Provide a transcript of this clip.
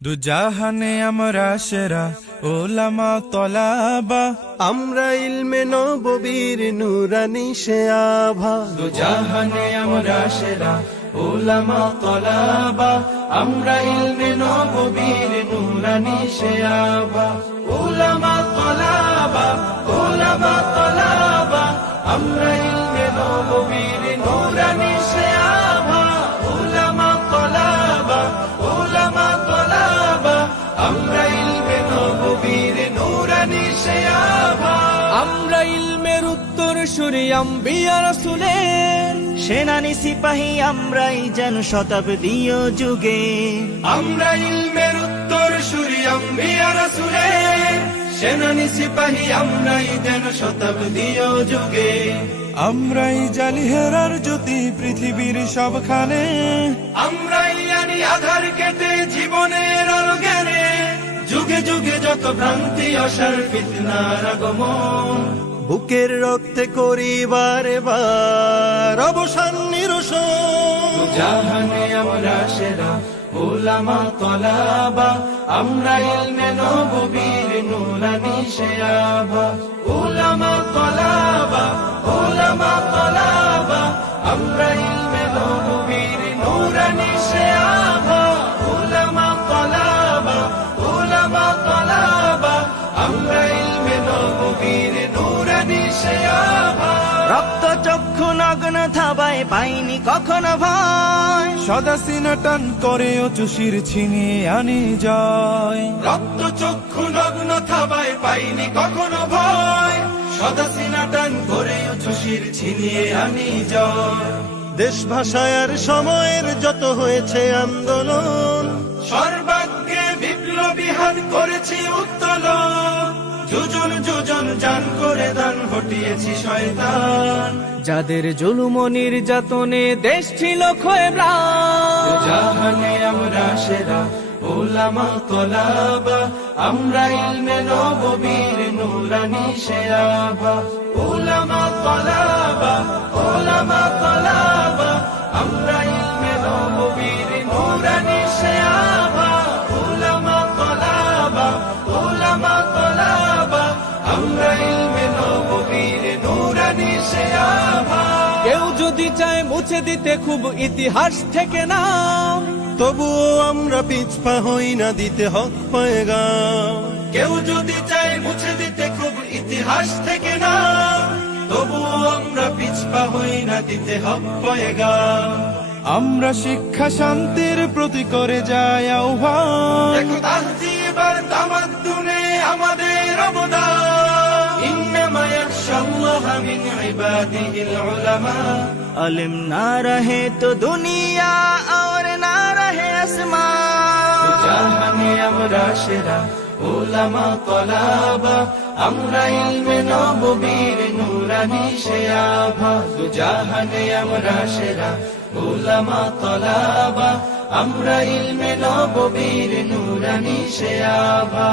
দুজাহানে আমরা সেরা ওলামা তলাবা, আমরা ইলমে নববীর নুরানি সে আভা। দুজাহানে আমরা সেরা ওলামা তলাবা, আমরা ইলমে নববীর নুরানি সে আভা। ওলামা তলাবা, ওলামা তলাবা, আমরা ইলমে নববীর নুরানি সে আভা। ওলামা তলাবা, ওলামা তলাবা, আমরা ইলমে নববীর নুরানি সে আভা। আমরা ইলমের উত্তর সুরি আম্বিয়া রাসূলের সেনানি সিপাহী আমরাই যেন শতাব্দীয় যুগে। আমরা ইলমের উত্তর সুরি আম্বিয়া রাসূলের সেনানি সিপাহী আমরাই যেন শতাব্দীয় যুগে। আমরাই জালি হেরার জ্যোতি পৃথিবীর সবখানে, আমরাই আনি আধার কেটে জীবনের আলো জ্ঞানে। যুগে যুগে যত ভ্রান্তি অসার ফিতনার আগমন, বুকের রক্তে করি বারে বার অবসান নিরসন। জাহানে আমরা সেরা ওলামা তলাবা, আমরা ইলমে নববীর নুরানি সে আভা। ওলামা তলাবা, ওলামা তলাবা, আমরা ইলমে নববীর নুরানি সে আভা। ওলামা তলাবা, ওলামা তলাবা, আমরা ইলমে নববীর নুরানি সে আভা। রক্ত চক্ষু নগ্ন থাবায় পাইনি কখনো ভয়, সদা সিনা টান করে চুষির ছিনিয়ে আনি জয়। রক্ত চক্ষু নগ্ন থাবায় পাইনি কখনো ভয়, সদা সিনা টান করে চুষির ছিনিয়ে আনি জয়। দেশ ভাষার সময়ের যত হয়েছে আন্দোলন, সর্বাগ্যে বিপ্লবী হান করেছি উত্তোলন। যোজন যোজন জান করে দান হটিয়েছি শয়তান। যাদের জুলুম ও নির্যাতনে দেশ ছিল ক্ষয়ে ম্লান। জাহানে আমরা সেরা ওলামা তলাবা, আমরা ইলমে নববীর নুরানি সে আভা। ওলামা তলাবা, ওলামা তলাবা, আমরা ইলমে নববীর নুরানি সে আভা। ওলামা তলাবা, ওলামা তলাবা, আমরা ইলমে নববীর নুরানি সে আভা। কেউ যদি চায় মুছে দিতে খুব ইতিহাস থেকে নাম, তবুও আমরা পিছপা হই না দিতে হক পয়গাম। কেউ যদি চায় মুছে দিতে খুব ইতিহাস থেকে না, তবুও আমরা পিছপা হই না দিতে হক পয়গাম। আমরা শিক্ষা শান্তির প্রতি করে যায় আহ্বান। দেখো তাহজিব আর তামাদ্দুনে আমাদের অবদান। ইন্নামা ইয়াখশাল্লাহা মিন ইবাদিহিল উলামা। अलिम ना रहे तो दुनिया और ना रहे आसमान। জাহানে আমরা সেরা ওলামা তলাবা, আমরা ইলমে নববীর নুরানি সে আভা। জাহানে আমরা সেরা ওলামা তলাবা, আমরা ইলমে নববীর নুরানি সে আভা।